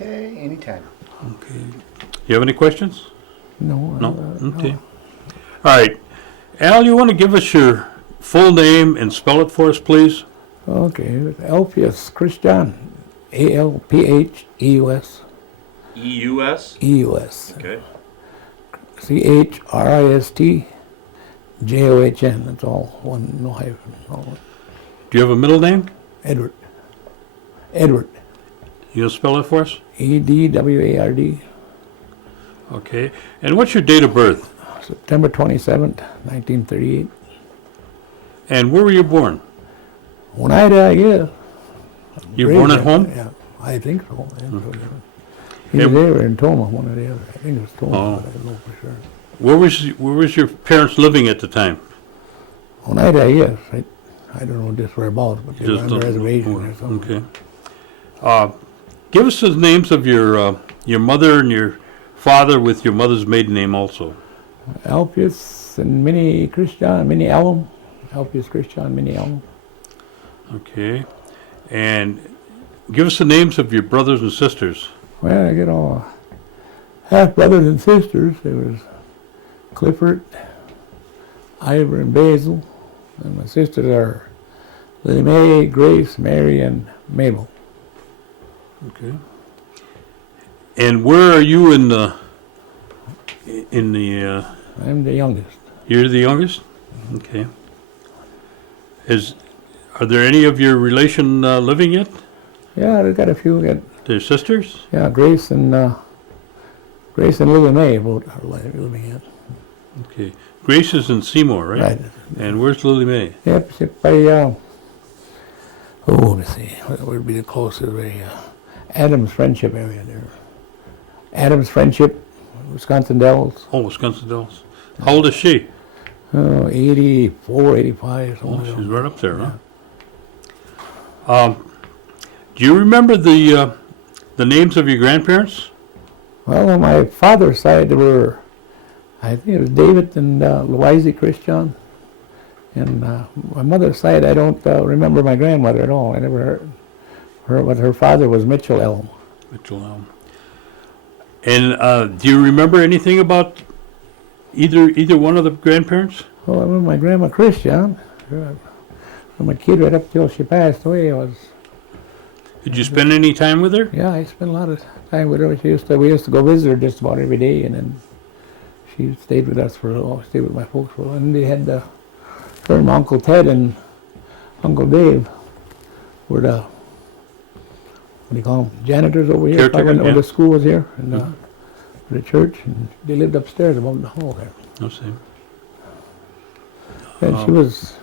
Okay, anytime. Okay. You have any questions? No. No? Okay. All right. Al, you want to give us your full name and spell it for us, please? Okay, Alpheus, Christjohn, Alpheus, EUS? Eus, Okay. Christjohn. That's all one, no hyphen. All. Do you have a middle name? Edward. You want to spell it for us? Edward. Okay. And what's your date of birth? September 27th, 1938. And where were you born? Oneida, I guess. You were born at home? Yeah, I think so. Okay. He was And- there in Toma, one or the other. I think it was Toma, Oh. but I don't know for sure. Where was your parents living at the time? Oneida, yes. I don't know just whereabouts, but they were Just on the don't- reservation or something. Okay. Give us the names of your mother and your father with your mother's maiden name also. Alpheus and Minnie Christian, Minnie Alum. Alpheus Christian, Minnie Alum. Okay. And give us the names of your brothers and sisters. Well, I get all half brothers and sisters. There was Clifford, Ivor, and Basil. And my sisters are Lily Mae, Grace, Mary, and Mabel. Okay. And where are you in the I'm the youngest. you're the youngest? Okay. Are there any of your relation living yet? Yeah, I got a few. Their sisters? Yeah, Grace and Lily Mae both are living yet. Okay. Grace is in Seymour, right? Right. And where's Lily Mae? Yep, sit by let me see, what would be the closest way? Adams Friendship area there. Adams Friendship, Wisconsin Dells. Oh, Wisconsin Dells. How old is she? 84, 85, Oh, something. she's right up there, huh? Do you remember the names of your grandparents? Well, on my father's side, there were, I think it was David and Louisa Christian. And my mother's side, I don't remember my grandmother at all. I never heard her, but her father was Mitchell Elm. Mitchell Elm. And do you remember anything about either one of the grandparents? Well, I remember my grandma Christian. From a kid right up till she passed away, Did you spend any time with her? yeah, I spent a lot of time with her. We used to go visit her just about every day, and then she stayed with us stayed with my folks for a while. And they had her and my Uncle Ted and Uncle Dave were the, what do you call them, janitors over here. Caretaker, when yeah. the school was here, and the church, and they lived upstairs above the hall there. No, same. And she was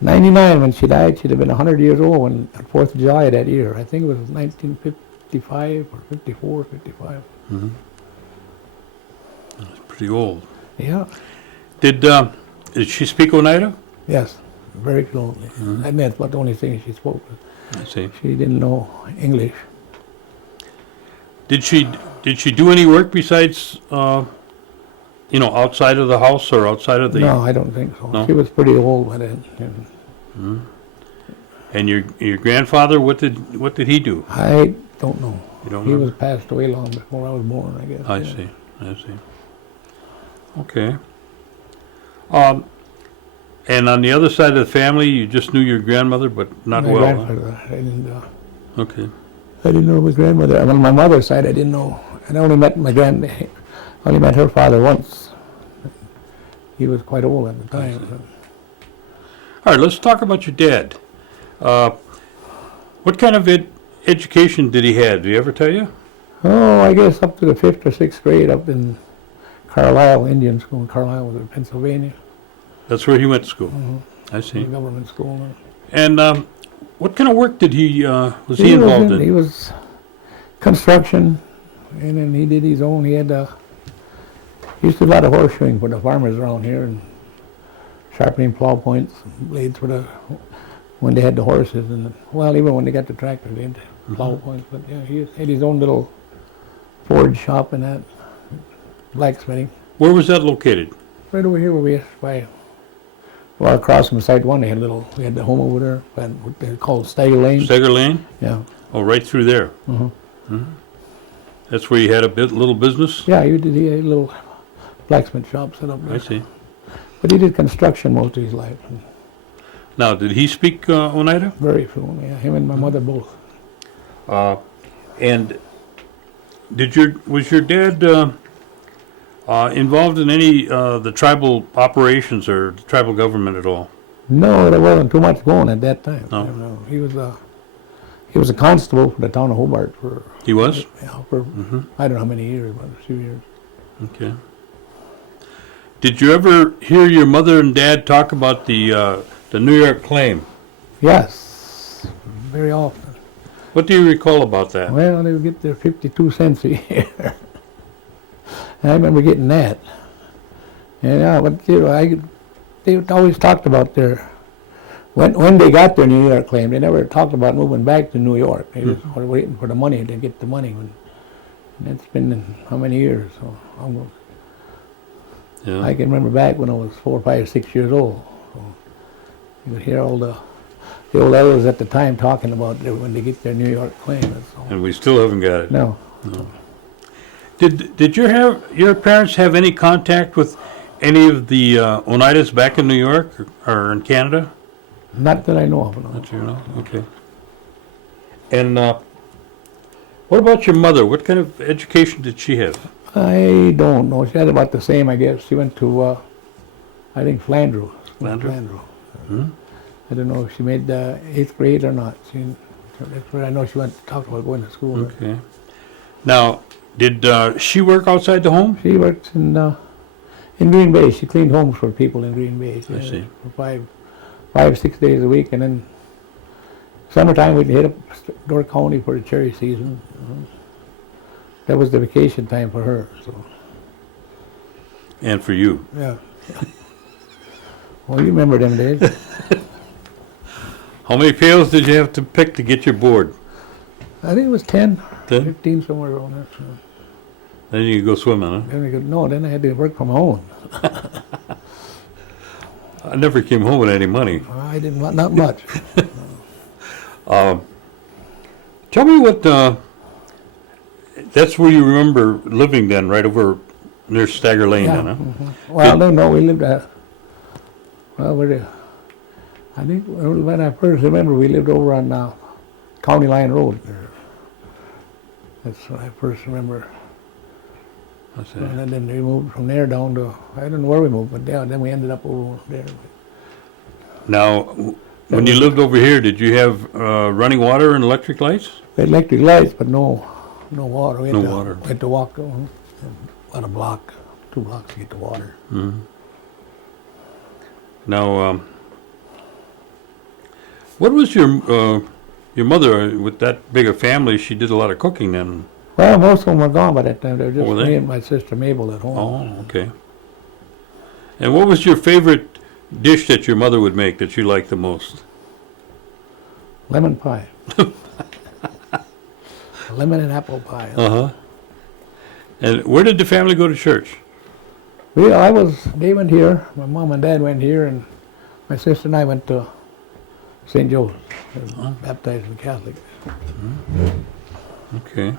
99 when she died. She'd have been 100 years old on 4th of July that year. I think it was 1955 or 54, 55. Mm-hmm. That's pretty old. Yeah. Did she speak Oneida? Yes, very fluently. Mhm. I mean, that's about the only thing she spoke. I see. She didn't know English. Did she do any work besides outside of the house or outside of the? No, I don't think so. No? She was pretty old by then. And Mhm. And your grandfather, what did he do? I don't know. You don't He remember? was passed away long before I was born, I guess. I yeah. see. I see. Okay. And on the other side of the family, you just knew your grandmother, but not My well. Huh? grandfather, Okay. I didn't know my grandmother. On my mother's side, I didn't know. I only met only met her father once. He was quite old at the time. So. All right, let's talk about your dad. What kind of education did he have? Did he ever tell you? Oh, I guess up to the 5th or 6th grade up in Carlisle Indian School. Carlisle was in Pennsylvania. That's where he went to school. Mm-hmm. I The see. government school. And what kind of work did he was he involved in? He was construction, and then he did his own. He had he used to do a lot of horseshoeing for the farmers around here, and sharpening plow points, and blades for when they had the horses, and even when they got the tractor, they had plow points. But yeah, he had his own little forge shop and that blacksmithing Where was that located? right over here where we by. Well, across from side one, we had the home over there, and what they called Stagger Lane. Steger Lane? Yeah. Oh, right through there. Mhm. That's where you had a little business? Yeah, he had a little blacksmith shop set up there. I see. But he did construction most of his life. Now, did he speak Oneida? Very fluent, yeah. Him and my mother both. And was your dad involved in any the tribal operations or the tribal government at all? No, there wasn't too much going at that time. No. No, he was a constable for the town of Hobart for He was? I don't know how many years, but a few years. Okay. Did you ever hear your mother and dad talk about the New York claim? Yes, very often. What do you recall about that? Well, they would get their 52 cents a year. I remember getting that. And but they always talked about when they got their New York claim. They never talked about moving back to New York. They just were waiting for the money to get the money. And that's been how many years? So almost. Yeah. I can remember back when I was 4, 5, 6 years old. So you would hear all the old elders at the time talking about when they get their New York claim. So. And we still haven't got it. No. Did your parents have any contact with any of the Oneidas back in New York or in Canada? Not that I know of. No. That you know. Okay. And what about your mother? What kind of education did she have? I don't know. She had about the same, I guess. She went to, I think, Flandreau. Flandreau? I don't know if she made the 8th grade or not. That's where I know she went to talk about going to school. Okay. Now, did she work outside the home? She worked in Green Bay. She cleaned homes for people in Green Bay. I see. For 5, 6 days a week. And then summertime we'd hit up Door County for the cherry season. That was the vacation time for her. So. And for you? Yeah. Well, you remember them days. How many pails did you have to pick to get your board? I think it was 10, 10? 15, somewhere around there. So. Then you could go swimming, huh? Then I had to work from home. I never came home with any money. I didn't want, not much. Tell me what, that's where you remember living then, right over near Stagger Lane then, huh? Well, no, we lived I think when I first remember, we lived over on County Line Road. That's when I first remember. I see. And then we moved from there down to, I don't know where we moved, but then we ended up over there. Now, when you lived over here, did you have running water and electric lights? We had electric lights, but no water. We had No to, water. We had to walk about a block, 2 blocks to get to water. Now, what was your mother, with that big a family, she did a lot of cooking then? Well, most of them were gone by that time. They were just Oh, were they? me and my sister Mabel at home. Oh, okay. And what was your favorite dish that your mother would make that you liked the most? Lemon pie. Lemon and apple pie. Uh-huh. And where did the family go to church? They went here, my mom and dad went here, and my sister and I went to St. Joseph's, baptized in Catholic. Okay.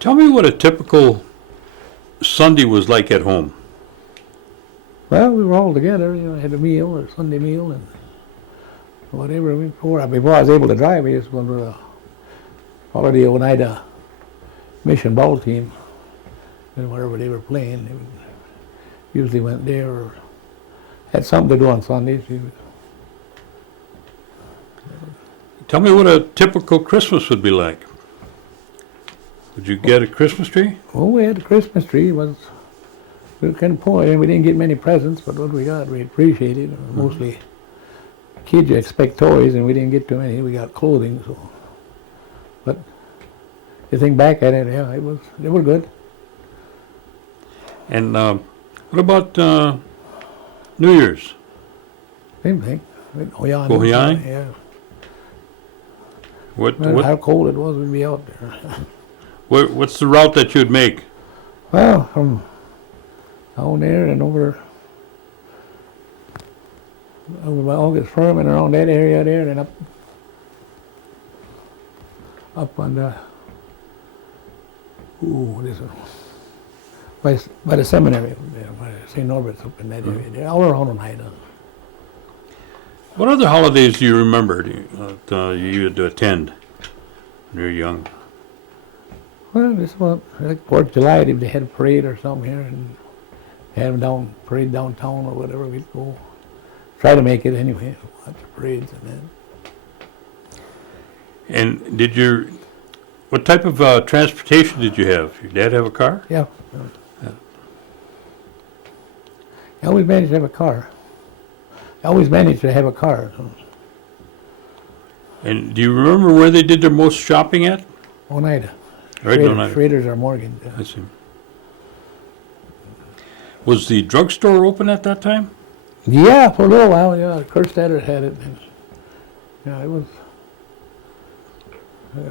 Tell me what a typical Sunday was like at home. Well, we were all together, had a meal, a Sunday meal, and whatever. Before I was able to drive, we used to go to the Oneida Mission ball team, and wherever they were playing, they usually went there or had something to do on Sundays. Tell me what a typical Christmas would be like. Would you get a Christmas tree? Well, we had a Christmas tree. We were kind of poor, and we didn't get many presents, but what we got, we appreciated. Mostly kids, you expect toys, and we didn't get too many. We got clothing, so. But you think back at it, yeah, they were good. And what about New Year's? Same thing. Hoyan. Hoyan? Yeah. What How cold it was, we'd be out there. what's the route that you'd make? Well, from down there and over by August Firm and around that area there, and up up on the, what is it? By the seminary, there, by St. Norbert's up in that area, there, all around Oneida. What other holidays do you remember that you had to attend when you were young? Well, this one, like 4th of July, if they had a parade or something here, and they had a parade downtown or whatever, we'd go. Try to make it anyway, watch the parades and that. And what type of transportation did you have? Your dad have a car? Yeah. Yeah. I always managed to have a car. So. And do you remember where they did their most shopping at? Oneida. Right, Oneida. Schrader's or Morgan. Yeah. I see. Was the drugstore open at that time? Yeah, for a little while, yeah. Christjohn had it. And, yeah, it was.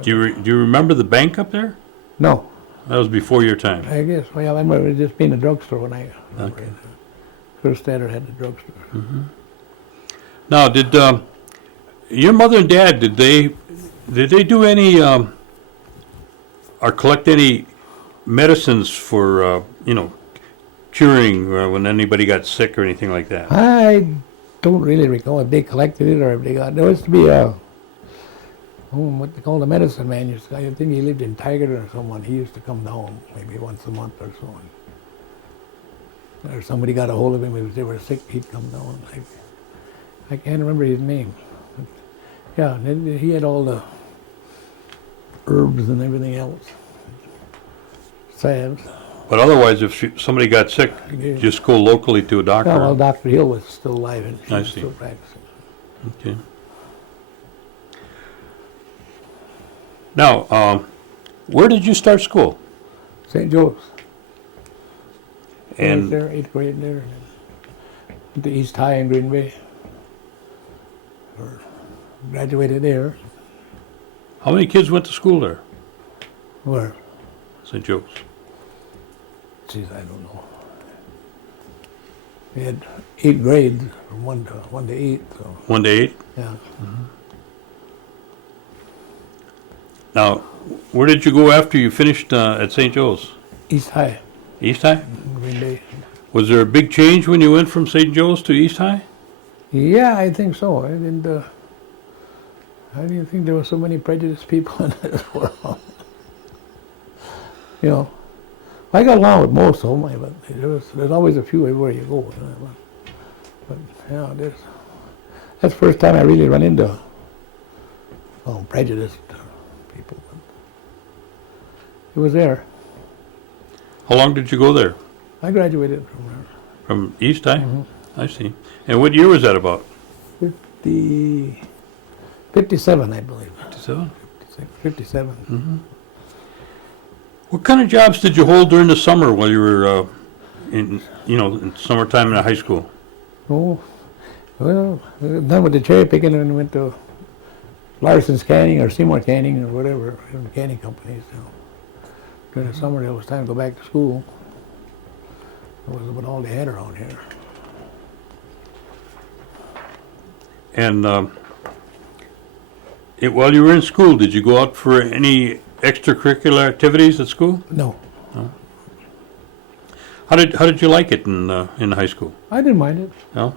Do you remember the bank up there? No, That was before your time. I guess. Well, I remember it just being a drugstore when I. Okay. Christjohn had the drugstore. Mm-hmm. Now, did your mother and dad did they do any or collect any medicines for curing when anybody got sick or anything like that? I don't really recall if they collected it or if they got. There used to be what they call the medicine man. I think he lived in Tigard or someone. He used to come down maybe once a month or so. Or somebody got a hold of him if they were sick, he'd come down. I can't remember his name. But yeah, he had all the herbs and everything else. Salves. But otherwise, if somebody got sick, just go locally to a doctor. Yeah, well, Dr. Hill was still alive and she I was see. still practicing. Okay. Now, where did you start school? St. Joe's. And There, 8th grade there. Went to East High in Green Bay. Graduated there. how many kids went to school there? Where? St. Joe's. Geez, I don't know. We had 8 grades from 1 to 8. So 1 to 8? yeah. Now, where did you go after you finished at St. Joe's? East High East High? in Green Bay. Was there a big change when you went from St. Joe's to East High? Yeah, I think so. I didn't think there were so many prejudiced people in this world. I got along with most of them, but there's always a few everywhere you go. But that's the first time I really run into prejudiced people. It was there. How long did you go there? I graduated from there. From East High? Mhm. I see. And what year was that about? 57, I believe. 57? 57. Mm-hmm. What kind of jobs did you hold during the summer while you were in summertime in high school? Oh, well, done with the cherry picking and went to Larson's Canning or Seymour Canning or whatever, canning companies. During the summer, it was time to go back to school. That was about all they had around here. And while you were in school, did you go out for any extracurricular activities at school? No, How did you like it in high school? I didn't mind it. No?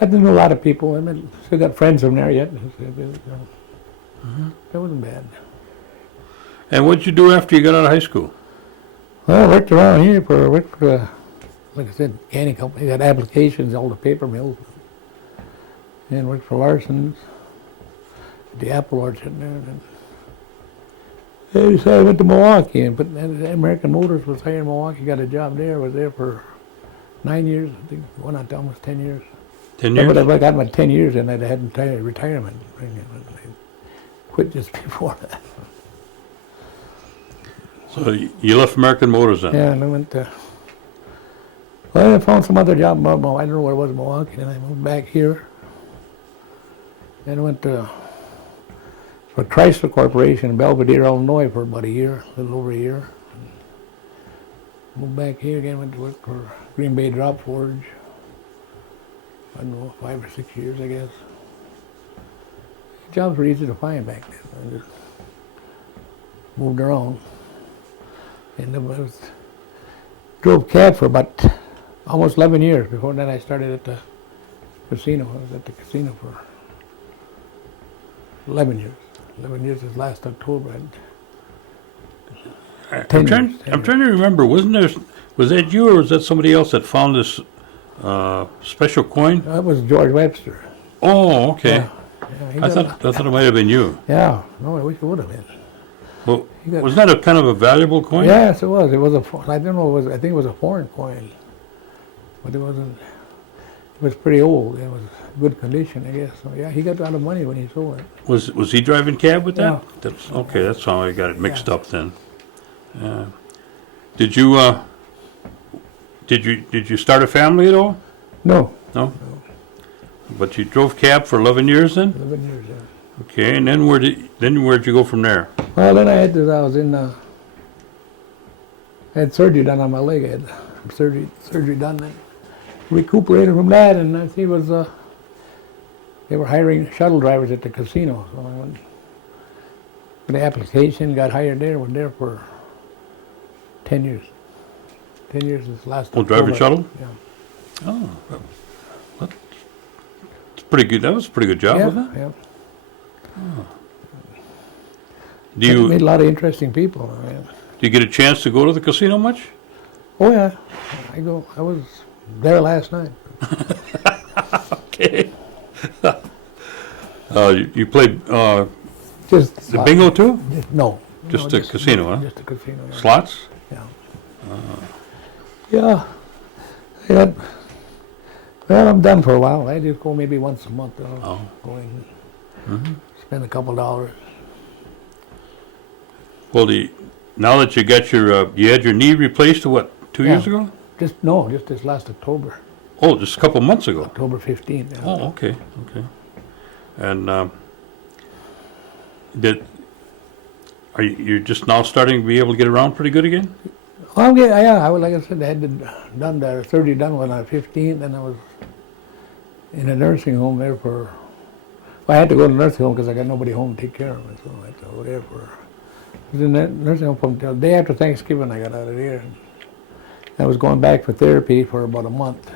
I didn't know a lot of people. I mean, still got friends from there yet. That wasn't bad. And what did you do after you got out of high school? Well, I worked around here worked for like I said, canning company. Got applications, all the paper mills. And worked for Larson's, the apple orchard there. And so I went to Milwaukee, and American Motors was here in Milwaukee. Got a job there. Was there for 9 years. I think one of them was 10 years. 10 Yeah, years? but I got my 10 years, and I hadn't retirement. I quit just before that. So you left American Motors then? Yeah, and I went to. Well, I found some other job. I don't know where it was in Milwaukee. Then I moved back here. Then I went to for Chrysler Corporation in Belvedere, Illinois for about a year, a little over a year. Moved back here again, went to work for Green Bay Drop Forge. I don't know, 5 or 6 years, I guess. jobs were easy to find back then. I just moved around. And I drove cab for about almost 11 years. Before that, I started at the casino. I was at the casino for 11 years. 11 years is last October. I'm 10 trying, years, 10 I'm trying to remember, was that you or was that somebody else that found this special coin? That was George Webster. Oh, okay. Yeah, he I got- thought it might have been you. Yeah, no, I wish it would have been. Well, He got- was that a kind of a valuable coin? Yes, it was. It was I don't know. I think it was a foreign coin, but it wasn't. It was pretty old. It was good condition, I guess. So yeah, he got a lot of money when he sold it. Was he driving cab with that? Yeah. That's okay. That's how I got it mixed Yeah. up then. Did you did you start a family at all? No, No. But you drove cab for 11 years then? 11 years. Yeah. Okay, and then where'd you go from there? Well, then I was in. I had surgery done on my leg. I had surgery done. Then recuperated from that, and I see was they were hiring shuttle drivers at the casino. So I went for the application, got hired there. Was there for 10 years. 10 years is last. Oh, driving October. shuttle? Yeah. Oh, that's pretty good. That was a pretty good job, Yeah, wasn't it? yeah. Do I you met a lot of interesting people. Yeah. do you get a chance to go to the casino much? Oh yeah, I was there last night. Okay. You played Just the bingo too? No, Just no, the casino, huh? Just the casino. Yeah. Slots? Yeah. Yeah. Well, I'm done for a while. I just go maybe once a month. Oh. Go in, Mhm. spend a couple $. Well, now that you got you had your knee replaced, what, 2 years Yeah. ago? Just this last October, Oh, just a couple months ago. October 15th. Yeah. Oh, okay. And you're just now starting to be able to get around pretty good again? Well, yeah. Like I said, I had done the surgery done when I was 15, and I was in a nursing home there for. Well, I had to go to the nursing home because I got nobody home to take care of me, so I had to go there for. I was in that nursing home from the day after Thanksgiving. I got out of there. And I was going back for therapy for about a month.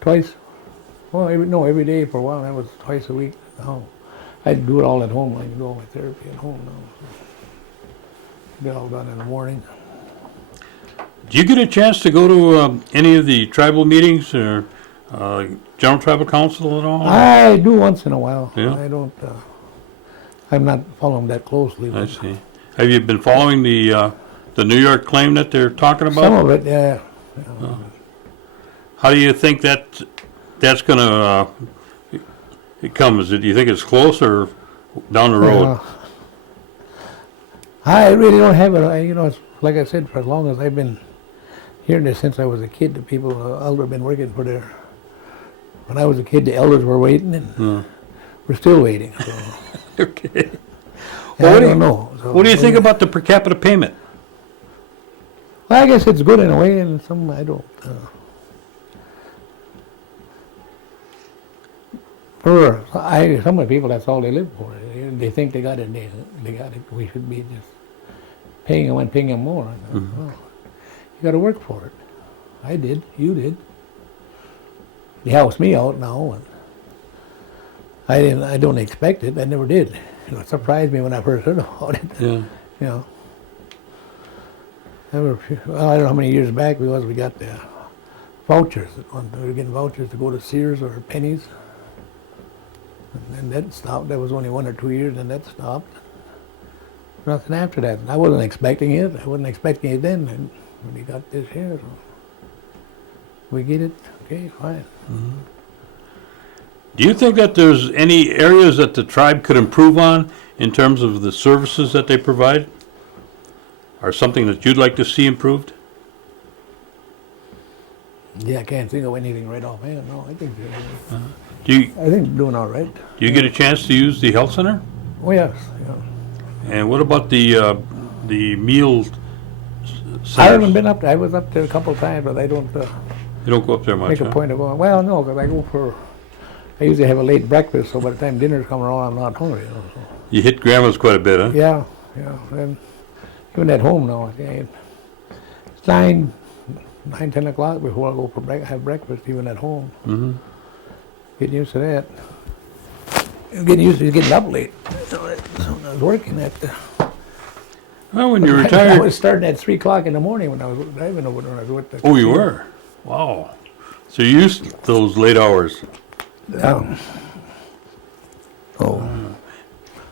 Twice. Well, every day for a while. That was twice a week. Now I do it all at home. I can do all my therapy at home now. Get all done in the morning. Do you get a chance to go to any of the tribal meetings or General Tribal Council at all? I do once in a while. Yeah? I don't. I'm not following that closely. I but see. Have you been following the New York claim that they're talking about? some of it, yeah. How do you think that's going to come? Do you think it's close or down the road? I really don't have it. It's, like I said, for as long as I've been hearing this since I was a kid, the people, the elders have been working for their. When I was a kid, the elders were waiting, and we're still waiting. So. Okay. I don't know. So, What do you think about the per capita payment? Well, I guess it's good in a way, and some I don't. Some of the people, that's all they live for. They think they got it. They got it. We should be just paying them and paying them more. Well, you got to work for it. I did. You did. It helps me out now. And I don't expect it. I never did. It surprised me when I first heard about it. Yeah. You know. I don't know how many years back we got the vouchers. We were getting vouchers to go to Sears or Penny's. And that stopped. That was only 1 or 2 years, and that stopped. Nothing after that. I wasn't expecting it. I wasn't expecting it then. And we got this here. So we get it. Okay, fine. Do you think that there's any areas that the tribe could improve on in terms of the services that they provide? Or something that you'd like to see improved? Yeah, I can't think of anything right offhand. No, I think Do you doing all right. do you get a chance to use the health center? Oh yes. Yeah. And what about the meal centers? I haven't been up there. I was up there a couple of times, but I don't You don't go up there much, make a huh? point of going. Well, no, because I go for I usually have a late breakfast, so by the time dinner's come around, I'm not hungry. So. You hit grandma's quite a bit, huh? Yeah. And even at home now, it's 9, 10 o'clock before I go for have breakfast, even at home. Mm-hmm. Getting used to that. Getting used to getting up late. So I was working at the... Well, when you I retired... was starting at 3 o'clock in the morning when I was driving over when I was with the... Oh, you were? Wow. So you used those late hours. Yeah. Oh.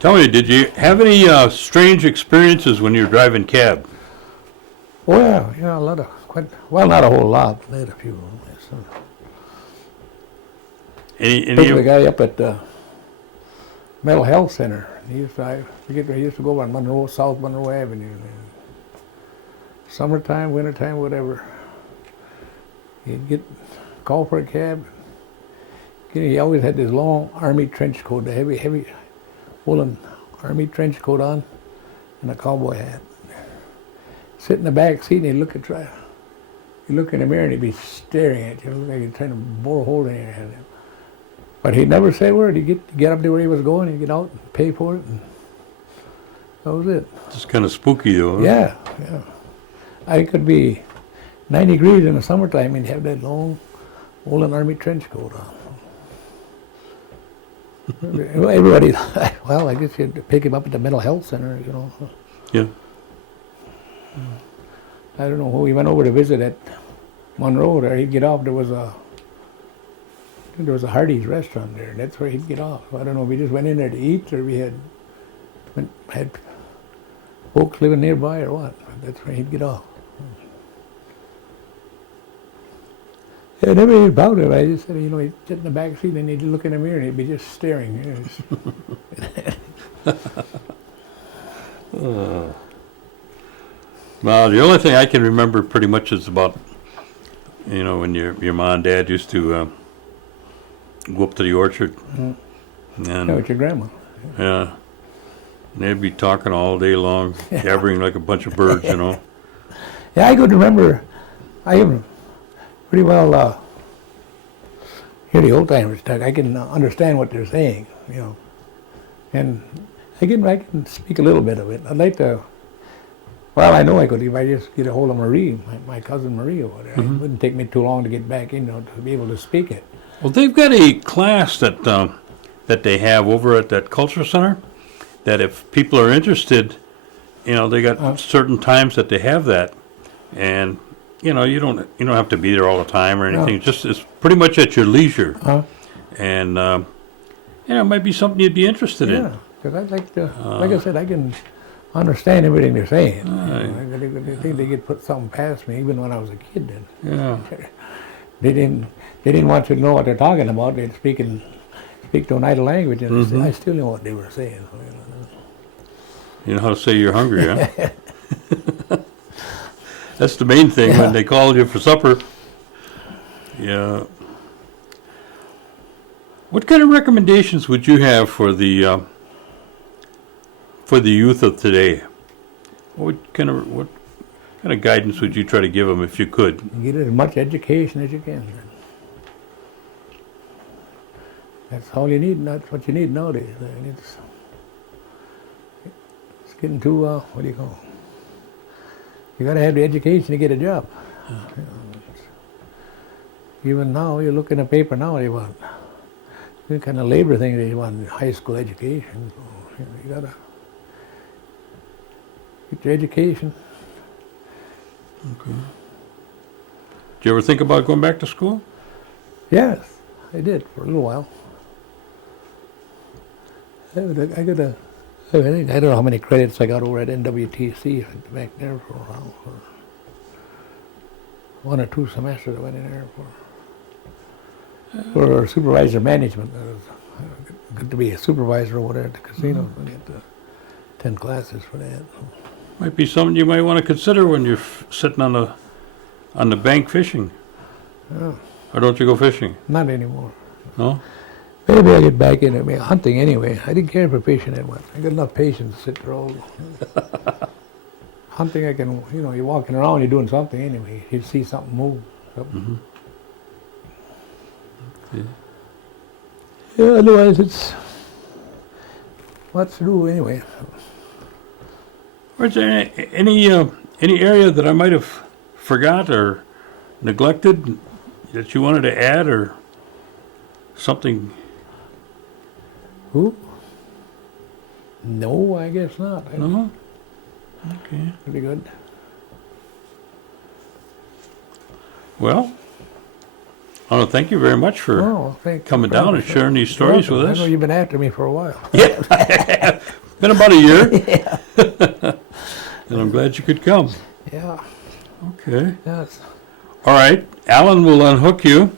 Tell me, did you have any strange experiences when you were driving cab? Oh, yeah, a lot of... Well, not a whole lot. I had a few. So. Any The guy up at the Mental Health Center. He used to, I forget where he used to go on Monroe, South Monroe Avenue. Summertime, wintertime, whatever. He'd call for a cab. He always had this long army trench coat, the heavy woolen army trench coat on, and a cowboy hat. Sit in the back seat and he'd look in the mirror and he'd be staring at you, look like he'd trying to bore a hole in your head. But he'd never say a word. He'd get up to where he was going, he'd get out and pay for it, and that was it. Just kind of spooky, though. Huh? Yeah. I could be 90 degrees in the summertime and have that long woolen army trench coat on. Everybody, well, I guess you'd pick him up at the mental health center, Yeah. I don't know who he went over to visit at Monroe there. He'd get off. There was a Hardee's restaurant there. That's where he'd get off. I don't know if he just went in there to eat or if he had folks living nearby or what. But that's where he'd get off. Yeah, never about it. I just said, he'd sit in the back seat and he'd look in the mirror and he'd be just staring. Well, the only thing I can remember pretty much is about, when your mom and dad used to go up to the orchard. And, with your grandma. Yeah. And they'd be talking all day long, jabbering like a bunch of birds, Yeah, I could remember. I even pretty well hear the old timers talk. I can understand what they're saying, and I can speak a little bit of it. I'd like to. Well, I know I could if I just get a hold of Marie, my cousin Marie over there. It wouldn't take me too long to get back in, to be able to speak it. Well, they've got a class that they have over at that culture center. That if people are interested, they got certain times that they have that, and you don't have to be there all the time or anything. No. Just it's pretty much at your leisure, Huh? and it might be something you'd be interested in. Yeah, because I'd like to. Like I said, I can understand everything they're saying. I think they could put something past me, even when I was a kid. Then Yeah. they didn't want you to know what they're talking about. They'd speak to an idle language, and I still know what they were saying. You know how to say you're hungry, huh? That's the main thing when they call you for supper. Yeah. What kind of recommendations would you have for the youth of today? What kind of guidance would you try to give them if you could? Get as much education as you can. That's all you need. That's what you need nowadays. And it's getting too, what do you call it? You got to have the education to get a job. Even now, you look in the paper now, they want the kind of labor thing, they want high school education. So, you got to get your education. Okay. Did you ever think about going back to school? Yes, I did for a little while. I don't know how many credits I got over at NWTC back there for a while. For 1 or 2 semesters I went in there for supervisor management. I was good to be a supervisor over there at the casino. I get 10 classes for that. Might be something you might want to consider when you're sitting on the bank fishing. Oh, Or don't you go fishing? not anymore. No? Maybe I get back into hunting anyway. I didn't care for fishing that much. I got enough patience to sit there all. Hunting, I can, you're walking around, you're doing something anyway. You see something move. Something. Yeah, otherwise it's lots to do anyway. Or is there any area that I might have forgot or neglected that you wanted to add or something? Who? No, I guess not. No? Okay. Pretty good. Well, I want to thank you very much for Oh, thank you. coming down and sharing these stories with I us. know you've been after me for a while. Yeah, been about a year. And I'm glad you could come. Yeah, Okay. yes. All right, Alan will unhook you.